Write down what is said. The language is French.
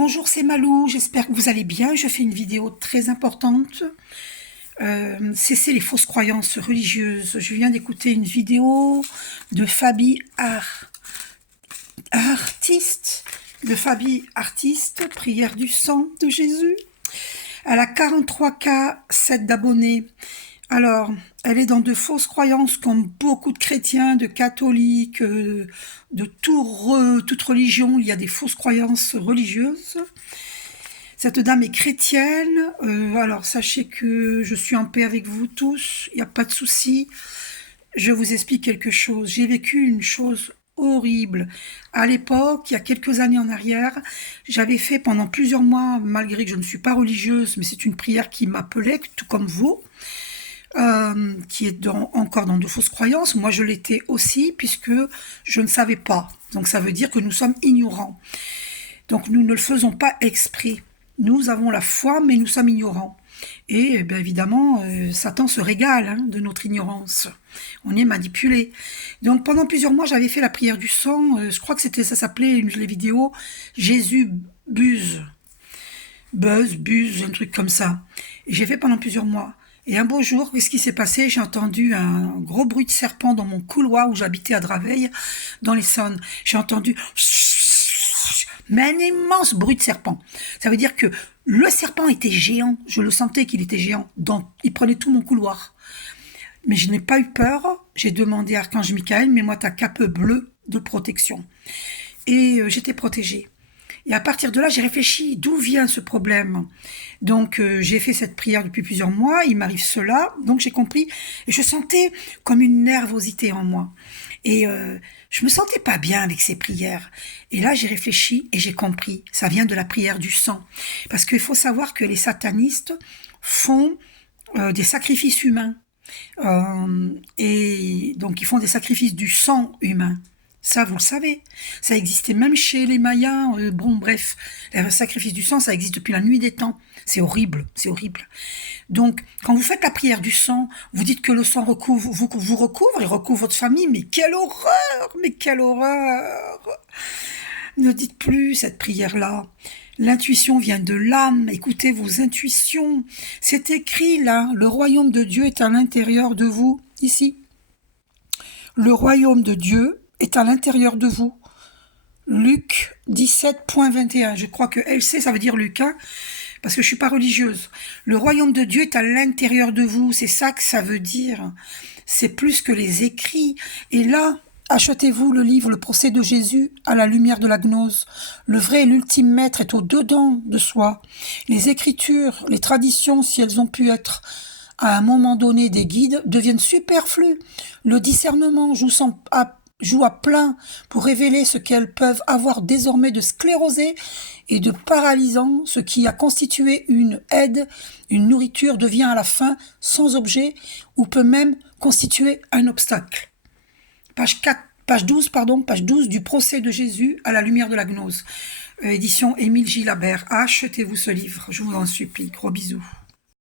Bonjour, c'est Malou, j'espère que vous allez bien. Je fais une vidéo très importante. Cessez les fausses croyances religieuses. Je viens d'écouter une vidéo de Fabi Artiste, prière du sang de Jésus. Elle a 43K 7 d'abonnés. Alors, elle est dans de fausses croyances comme beaucoup de chrétiens, de catholiques, de toute religion. Il y a des fausses croyances religieuses. Cette dame est chrétienne. Alors, sachez que je suis en paix avec vous tous. Il n'y a pas de souci. Je vous explique quelque chose. J'ai vécu une chose horrible. À l'époque, il y a quelques années en arrière, j'avais fait pendant plusieurs mois, malgré que je ne suis pas religieuse, mais c'est une prière qui m'appelait, tout comme vous, qui est encore dans de fausses croyances. Moi, je l'étais aussi, puisque je ne savais pas. Donc, ça veut dire que nous sommes ignorants. Donc, nous ne le faisons pas exprès. Nous avons la foi, mais nous sommes ignorants. Et bien évidemment, Satan se régale de notre ignorance. On est manipulé. Donc pendant plusieurs mois, j'avais fait la prière du sang. Je crois que ça s'appelait, les vidéos, Jésus buse. Buzz, un truc comme ça. Et j'ai fait pendant plusieurs mois. Et un beau jour, qu'est-ce qui s'est passé? J'ai entendu un gros bruit de serpent dans mon couloir où j'habitais à Draveil, dans l'Essonne. J'ai entendu... mais un immense bruit de serpent. Ça veut dire que le serpent était géant. Je le sentais qu'il était géant. Donc, il prenait tout mon couloir. Mais je n'ai pas eu peur. J'ai demandé à Archange Michael, mets-moi ta cape bleue de protection. Et j'étais protégée. Et à partir de là, j'ai réfléchi, d'où vient ce problème? Donc, j'ai fait cette prière depuis plusieurs mois, il m'arrive cela, donc j'ai compris. Et je sentais comme une nervosité en moi. Et je me sentais pas bien avec ces prières. Et là, j'ai réfléchi et j'ai compris. Ça vient de la prière du sang. Parce qu'il faut savoir que les satanistes font des sacrifices humains. Et donc, ils font des sacrifices du sang humain. Ça, vous le savez. Ça existait même chez les Mayas. Bon, bref, le sacrifice du sang, ça existe depuis la nuit des temps. C'est horrible, c'est horrible. Donc, quand vous faites la prière du sang, vous dites que le sang vous recouvre et recouvre votre famille. Mais quelle horreur! Mais quelle horreur! Ne dites plus cette prière-là. L'intuition vient de l'âme. Écoutez vos intuitions. C'est écrit là. Le royaume de Dieu est à l'intérieur de vous. Ici. Le royaume de Dieu est à l'intérieur de vous. Luc 17.21. Je crois que LC, ça veut dire Luc, parce que je suis pas religieuse. Le royaume de Dieu est à l'intérieur de vous. C'est ça que ça veut dire. C'est plus que les écrits. Et là, achetez-vous le livre Le procès de Jésus à la lumière de la gnose. Le vrai et l'ultime maître est au-dedans de soi. Les écritures, les traditions, si elles ont pu être à un moment donné des guides, deviennent superflues. Le discernement joue à plein pour révéler ce qu'elles peuvent avoir désormais de sclérosé et de paralysant. Ce qui a constitué une aide, une nourriture, devient à la fin sans objet ou peut même constituer un obstacle. Page 12 du procès de Jésus à la lumière de la gnose. Édition Émile Gilabert. Achetez-vous ce livre, je vous en supplie. Gros bisous.